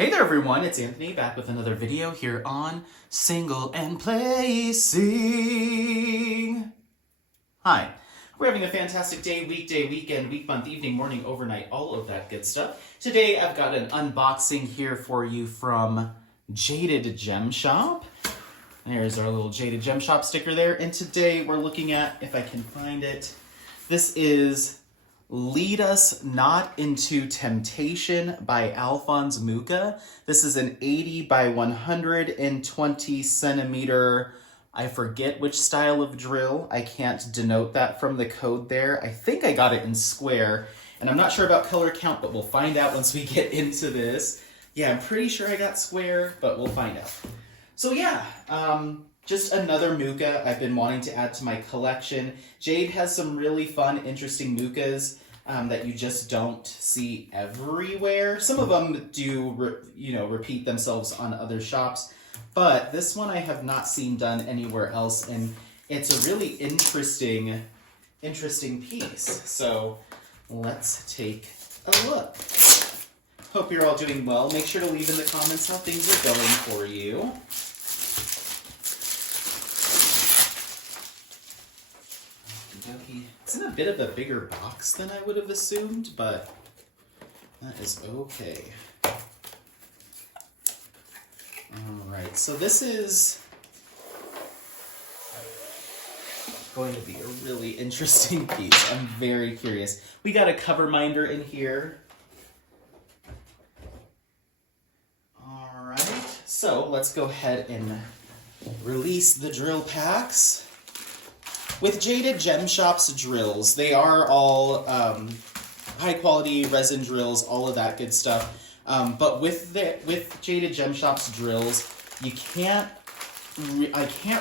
Hey there everyone, it's Anthony back with another video here on Single and Placing. Hi, we're having a fantastic day, weekday, weekend, week, month, evening, morning, overnight, all of that good stuff. Today I've got an unboxing here for you from Jaded Gem Shop. There's our little Jaded Gem Shop sticker there. And today we're looking at, if I can find it, this is Lead Us Not Into Temptation by Alphonse Mucha. This is an 80 by 120 centimeter, I forget which style of drill. I can't denote that from the code there. I think I got it in square, and I'm not sure about color count, but we'll find out once we get into this. Yeah, I'm pretty sure I got square, but we'll find out. So yeah, just another Mucha I've been wanting to add to my collection. Jade has some really fun, interesting Muchas that you just don't see everywhere. Some of them do, repeat themselves on other shops, but this one I have not seen done anywhere else, and it's a really interesting piece. So let's take a look. Hope you're all doing well. Make sure to leave in the comments how things are going for you. It's in a bit of a bigger box than I would have assumed, but that is okay. Alright, so this is going to be a really interesting piece. I'm very curious. We got a cover minder in here. Alright, so let's go ahead and release the drill packs. With Jaded Gem Shop's drills, they are all high quality resin drills, all of that good stuff. But with Jaded Gem Shop's drills, I can't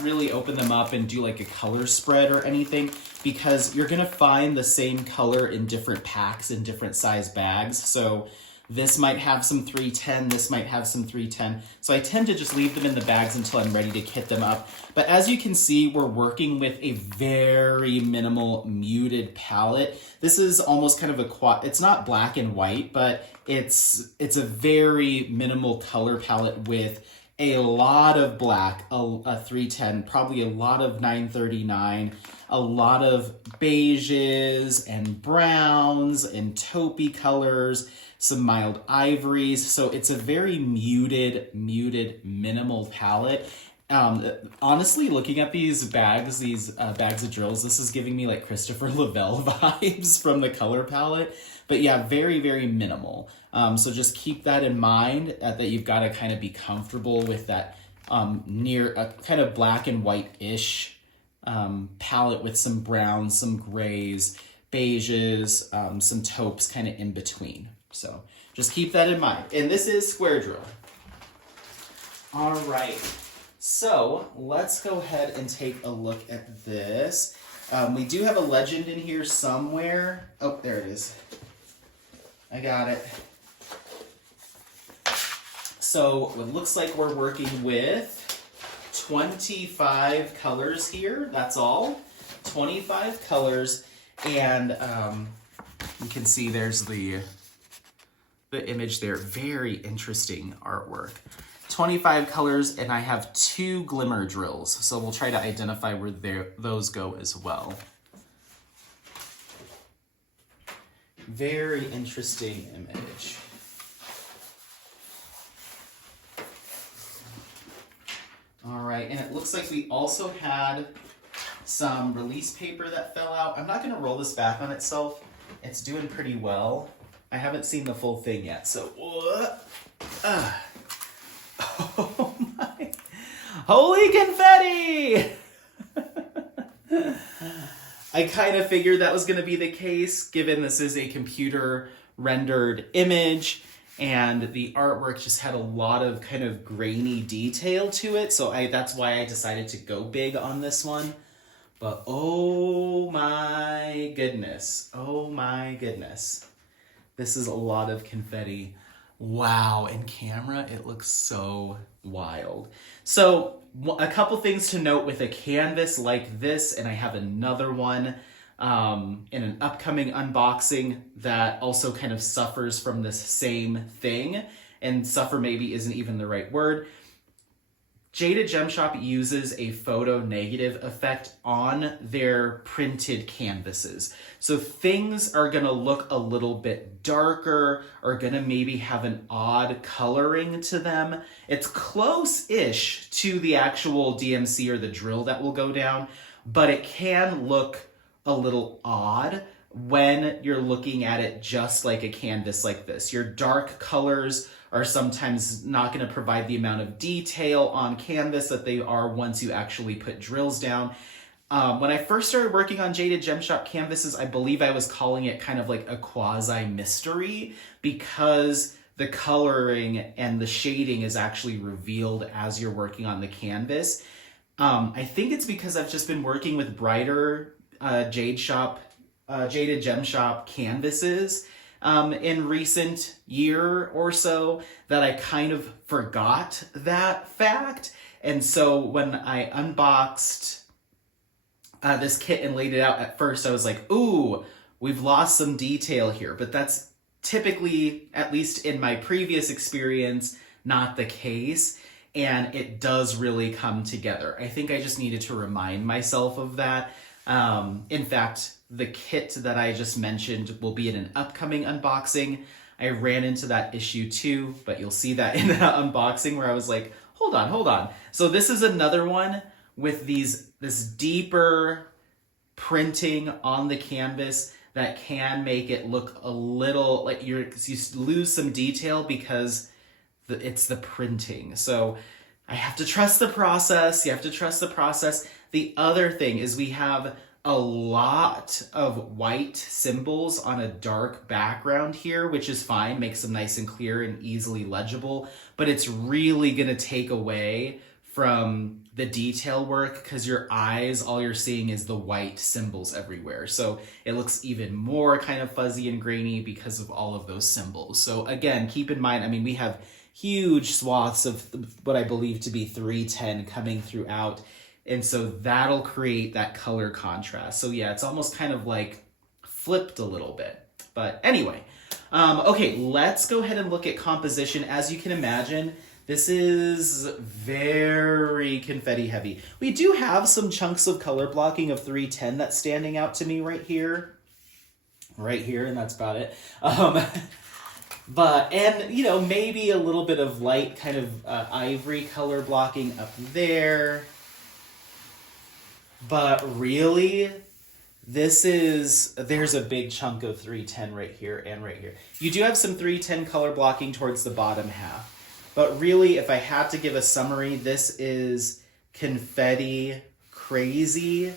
really open them up and do like a color spread or anything, because you're gonna find the same color in different packs in different size bags. So this might have some 310, this might have some 310. So I tend to just leave them in the bags until I'm ready to kit them up. But as you can see, we're working with a very minimal muted palette. This is almost kind of it's not black and white, but it's a very minimal color palette with a lot of black, a 310, probably a lot of 939, a lot of beiges and browns and taupey colors, some mild ivories. So it's a very muted, minimal palette. Honestly, looking at these bags of drills, this is giving me like Christopher Lavelle vibes from the color palette. But yeah, very, very minimal. So just keep that in mind, that you've got to kind of be comfortable with that near a kind of black and white-ish palette with some browns, some grays, beiges, some taupes kind of in between. So just keep that in mind. And this is square drill. All right. So let's go ahead and take a look at this. We do have a legend in here somewhere. Oh, there it is. I got it. So it looks like we're working with 25 colors here. That's all. 25 colors. And you can see there's the image there. Very interesting artwork. 25 colors, and I have 2 glimmer drills. So we'll try to identify where those go as well. Very interesting image. All right, and it looks like we also had some release paper that fell out. I'm not gonna roll this back on itself. It's doing pretty well. I haven't seen the full thing yet, so what? Oh my, holy confetti! I kind of figured that was going to be the case, given this is a computer rendered image and the artwork just had a lot of kind of grainy detail to it. So that's why I decided to go big on this one. But oh my goodness. Oh my goodness. This is a lot of confetti. Wow, in camera, it looks so wild. So a couple things to note with a canvas like this, and I have another one in an upcoming unboxing that also kind of suffers from this same thing. and suffer maybe isn't even the right word. Jaded Gem Shop uses a photo negative effect on their printed canvases. So things are gonna look a little bit darker, or gonna maybe have an odd coloring to them. It's close-ish to the actual DMC or the drill that will go down, but it can look a little odd when you're looking at it just like a canvas like this. Your dark colors are sometimes not going to provide the amount of detail on canvas that they are once you actually put drills down. When I first started working on Jaded Gem Shop canvases, I believe I was calling it kind of like a quasi-mystery, because the coloring and the shading is actually revealed as you're working on the canvas. I think it's because I've just been working with brighter Jaded Gem Shop canvases in recent year or so, that I kind of forgot that fact. And so when I unboxed this kit and laid it out at first, I was like, ooh, we've lost some detail here. But that's typically, at least in my previous experience, not the case. And it does really come together. I think I just needed to remind myself of that. In fact, the kit that I just mentioned will be in an upcoming unboxing. I ran into that issue too, but you'll see that in that unboxing where I was like, hold on. So this is another one with this deeper printing on the canvas that can make it look a little like you lose some detail because it's the printing. So I have to trust the process. You have to trust the process. The other thing is we have a lot of white symbols on a dark background here, which is fine, makes them nice and clear and easily legible, but it's really gonna take away from the detail work because your eyes, all you're seeing is the white symbols everywhere. So it looks even more kind of fuzzy and grainy because of all of those symbols. So again, keep in mind, I mean, we have huge swaths of what I believe to be 310 coming throughout. And so that'll create that color contrast. So yeah, it's almost kind of like flipped a little bit. But anyway, okay, let's go ahead and look at composition. As you can imagine, this is very confetti heavy. We do have some chunks of color blocking of 310 that's standing out to me right here, and that's about it. And you know, maybe a little bit of light kind of ivory color blocking up there. But really, there's a big chunk of 310 right here and right here. You do have some 310 color blocking towards the bottom half. But really, if I had to give a summary, this is confetti crazy,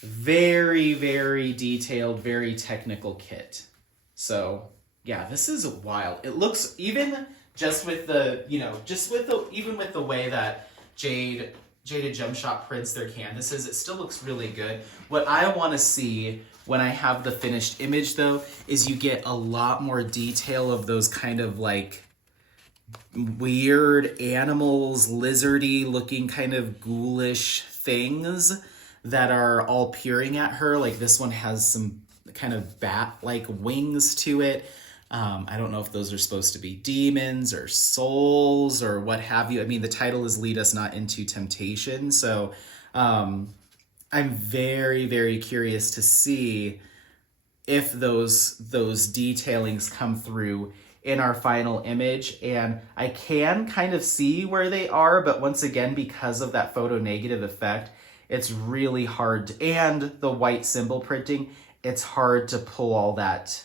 very, very detailed, very technical kit. So yeah, this is wild. It looks, even just with the, even with the way that Jaded Gem Shop prints their canvases, it still looks really good. What I want to see when I have the finished image though, is you get a lot more detail of those kind of like weird animals, lizardy looking kind of ghoulish things that are all peering at her. Like this one has some kind of bat-like wings to it. I don't know if those are supposed to be demons or souls or what have you. I mean, the title is Lead Us Not Into Temptation. So I'm very, very curious to see if those detailings come through in our final image. And I can kind of see where they are, but once again, because of that photo negative effect, it's really hard and the white symbol printing, it's hard to pull all that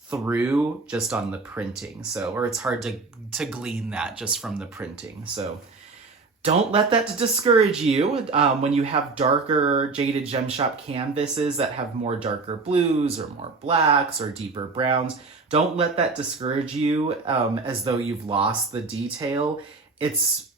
through just on the printing. So, or it's hard to glean that just from the printing. So don't let that discourage you when you have darker Jaded Gem Shop canvases that have more darker blues or more blacks or deeper browns. Don't let that discourage you as though you've lost the detail. It's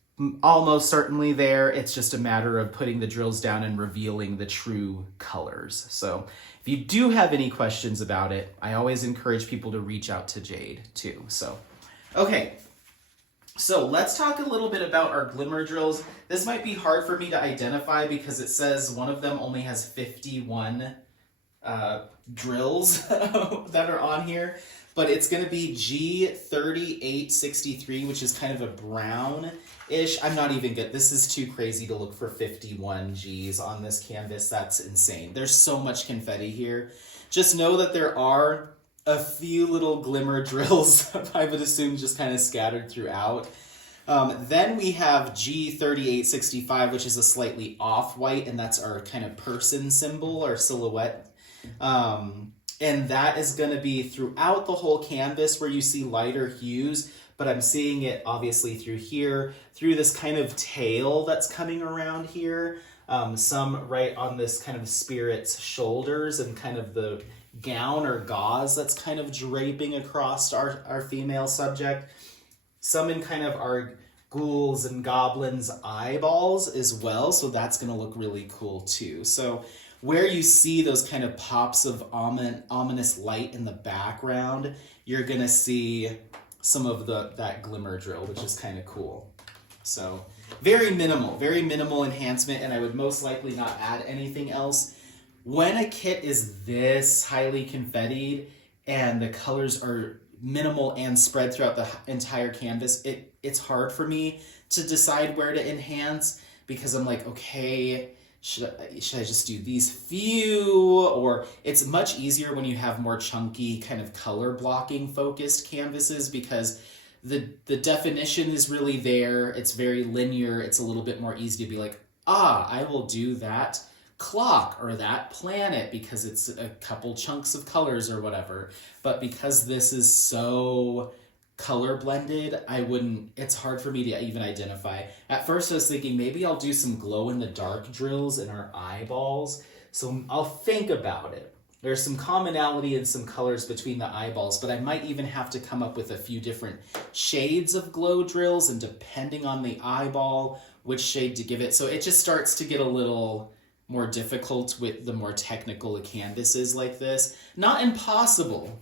almost certainly there. It's just a matter of putting the drills down and revealing the true colors. So if you do have any questions about it, I always encourage people to reach out to Jade too. So, okay. So let's talk a little bit about our glimmer drills. This might be hard for me to identify because it says one of them only has 51 drills that are on here. but it's going to be G3863, which is kind of a brown-ish. I'm not even good. This is too crazy to look for 51 Gs on this canvas. That's insane. There's so much confetti here. Just know that there are a few little glimmer drills, I would assume, just kind of scattered throughout. Then we have G3865, which is a slightly off-white, and that's our kind of person symbol, our silhouette. And that is going to be throughout the whole canvas where you see lighter hues, but I'm seeing it obviously through here, through this kind of tail that's coming around here, some right on this kind of spirit's shoulders and kind of the gown or gauze that's kind of draping across our female subject. Some in kind of our ghouls and goblins' eyeballs as well, so that's going to look really cool too. So where you see those kind of pops of ominous light in the background, you're going to see some of that glimmer drill, which is kind of cool. So very minimal enhancement, and I would most likely not add anything else. When a kit is this highly confettied and the colors are minimal and spread throughout the entire canvas, it's hard for me to decide where to enhance, because I'm like, okay, should I just do these few? Or it's much easier when you have more chunky kind of color blocking focused canvases, because the definition is really there. It's very linear. It's a little bit more easy to be like, I will do that clock or that planet because it's a couple chunks of colors or whatever. But because this is so color blended, it's hard for me to even identify. At first I was thinking maybe I'll do some glow in the dark drills in our eyeballs. So I'll think about it. There's some commonality in some colors between the eyeballs, but I might even have to come up with a few different shades of glow drills, and depending on the eyeball, which shade to give it. So it just starts to get a little more difficult with the more technical canvases like this. Not impossible.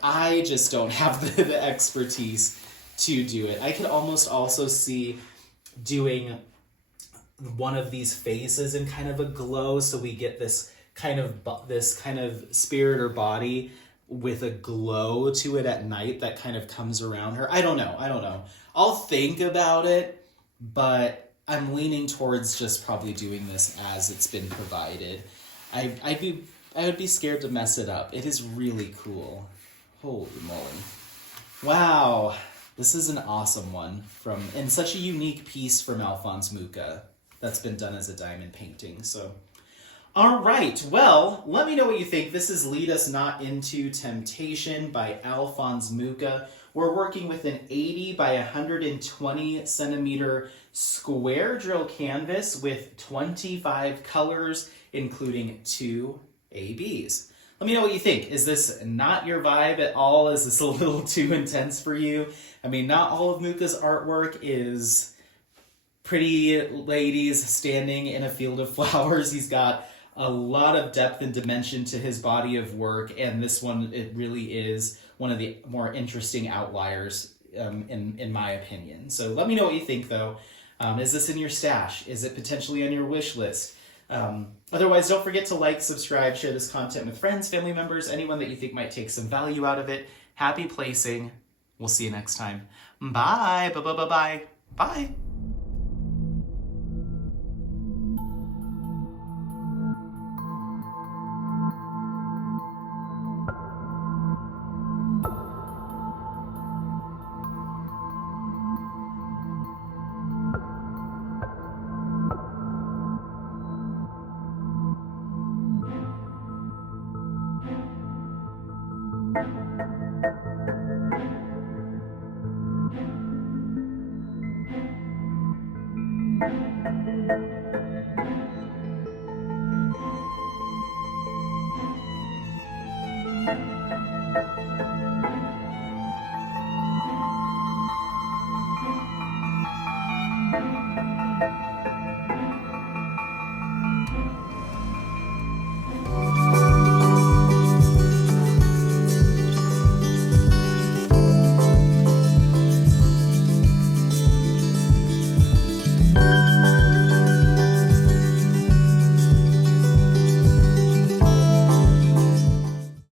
I just don't have the expertise to do it. I could almost also see doing one of these faces in kind of a glow, so we get this kind of spirit or body with a glow to it at night that kind of comes around her. I don't know. I'll think about it, but I'm leaning towards just probably doing this as it's been provided. I would be scared to mess it up. It is really cool. Holy moly. Wow. This is an awesome one and such a unique piece from Alphonse Mucha that's been done as a diamond painting. So, all right. Well, let me know what you think. This is Lead Us Not Into Temptation by Alphonse Mucha. We're working with an 80 by 120 centimeter square drill canvas with 25 colors, including 2 ABs. Let me know what you think. Is this not your vibe at all? Is this a little too intense for you? I mean, not all of Mucha's artwork is pretty ladies standing in a field of flowers. He's got a lot of depth and dimension to his body of work, and this one, it really is one of the more interesting outliers in my opinion. So let me know what you think, though. Is this in your stash? Is it potentially on your wish list? Otherwise, don't forget to like, subscribe, share this content with friends, family members, anyone that you think might take some value out of it. Happy placing. We'll see you next time. Bye. Bye. Bye. Bye.